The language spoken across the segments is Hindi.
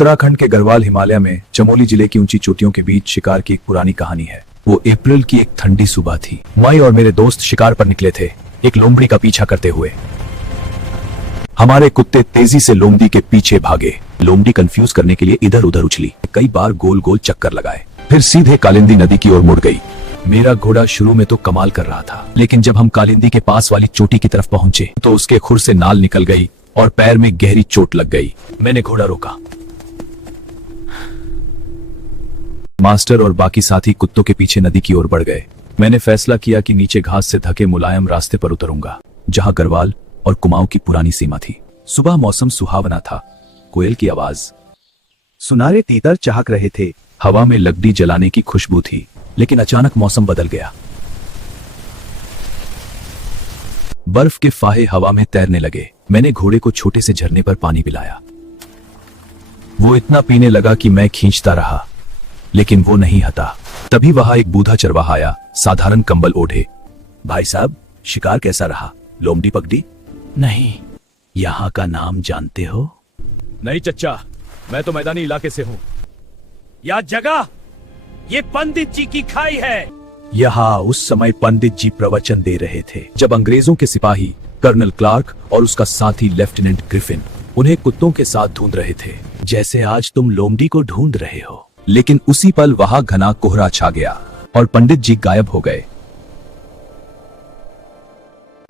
उत्तराखंड के गढ़वाल हिमालय में चमोली जिले की ऊंची चोटियों के बीच शिकार की एक पुरानी कहानी है। वो अप्रैल की एक ठंडी सुबह थी। मैं और मेरे दोस्त शिकार पर निकले थे, एक लोमड़ी का पीछा करते हुए। हमारे कुत्ते तेजी से लोमड़ी के पीछे भागे। लोमड़ी कंफ्यूज करने के लिए इधर उधर उछली, कई बार गोल गोल चक्कर लगाए, फिर सीधे कालिंदी नदी की ओर मुड़ गई। मेरा घोड़ा शुरू में तो कमाल कर रहा था, लेकिन जब हम कालिंदी के पास वाली चोटी की तरफ पहुंचे तो उसके खुर से नाल निकल गई और पैर में गहरी चोट लग गई। मैंने घोड़ा रोका। मास्टर और बाकी साथी कुत्तों के पीछे नदी की ओर बढ़ गए। मैंने फैसला किया कि नीचे घास से ढके मुलायम रास्ते पर उतरूंगा, जहां गढ़वाल और कुमाऊं की पुरानी सीमा थी। सुबह मौसम सुहावना था, कोयल की आवाज, सुनारे तीतर चहक रहे थे, हवा में लकड़ी जलाने की खुशबू थी। लेकिन अचानक मौसम बदल गया। बर्फ के फाहे हवा में तैरने लगे। मैंने घोड़े को छोटे से झरने पर पानी पिलाया। वो इतना पीने लगा कि मैं खींचता रहा, लेकिन वो नहीं हटा। तभी वहां एक बूढ़ा चरवाहा आया, साधारण कंबल ओढ़े। भाई साहब, शिकार कैसा रहा? लोमड़ी पकड़ी? नहीं। यहां का नाम जानते हो? नहीं चच्चा, मैं तो मैदानी इलाके से हूं। यह जगह, ये पंडित जी की खाई है। यहाँ उस समय पंडित जी प्रवचन दे रहे थे, जब अंग्रेजों के सिपाही कर्नल क्लार्क और उसका साथी लेफ्टिनेंट ग्रिफिन उन्हें कुत्तों के साथ ढूंढ रहे थे, जैसे आज तुम लोमड़ी को ढूंढ रहे हो। लेकिन उसी पल वहां घना कोहरा छा गया और पंडित जी गायब हो गए।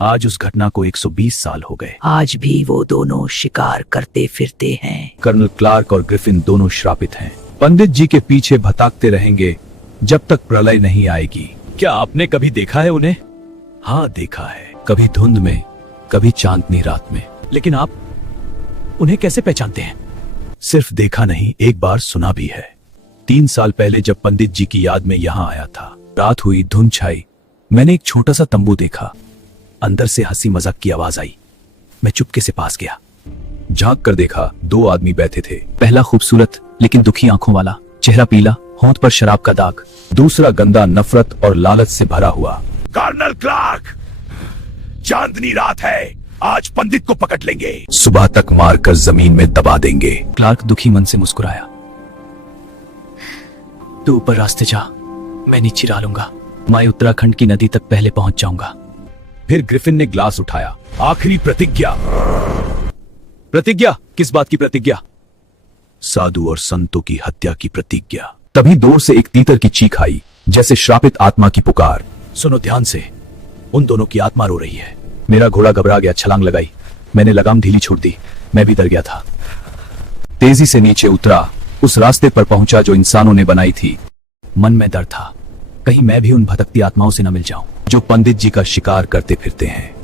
आज उस घटना को 120 साल हो गए। आज भी वो दोनों शिकार करते फिरते हैं। कर्नल क्लार्क और ग्रिफिन दोनों श्रापित हैं। पंडित जी के पीछे भटकते रहेंगे जब तक प्रलय नहीं आएगी। क्या आपने कभी देखा है उन्हें? हाँ, देखा है, कभी धुंध में, कभी चांदनी रात में। लेकिन आप उन्हें कैसे पहचानते हैं? सिर्फ देखा नहीं, एक बार सुना भी है। 3 साल पहले जब पंडित जी की याद में यहाँ आया था, रात हुई, धुंध छाई, मैंने एक छोटा सा तंबू देखा। अंदर से हंसी मजाक की आवाज आई। मैं चुपके से पास गया। झांक कर देखा, 2 आदमी बैठे थे। पहला खूबसूरत लेकिन दुखी आंखों वाला, चेहरा पीला, होंठ पर शराब का दाग। दूसरा गंदा, नफरत और लालच से भरा हुआ। कर्नल क्लार्क, चांदनी रात है, आज पंडित को पकड़ लेंगे। सुबह तक मारकर जमीन में दबा देंगे। क्लार्क दुखी मन से मुस्कुराया। तू ऊपर रास्ते जा, मैं नीचे रह लूंगा। मैं उत्तराखंड की नदी तक पहले पहुंच जाऊंगा। फिर ग्रिफिन ने ग्लास उठाया। आखिरी प्रतिज्ञा। प्रतिज्ञा? किस बात की प्रतिज्ञा? साधु और संतों की हत्या की प्रतिज्ञा। तभी दूर से एक तीतर की चीख आई, जैसे श्रापित आत्मा की पुकार। सुनो ध्यान से, उन दोनों की आत्मा रो रही है। मेरा घोड़ा घबरा गया, छलांग लगाई। मैंने लगाम ढीली छोड़ दी। मैं भी डर गया था। तेजी से नीचे उतरा, उस रास्ते पर पहुंचा जो इंसानों ने बनाई थी। मन में डर था, कहीं मैं भी उन भटकती आत्माओं से न मिल जाऊं, जो पंडित जी का शिकार करते फिरते हैं।